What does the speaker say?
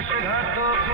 ঘাট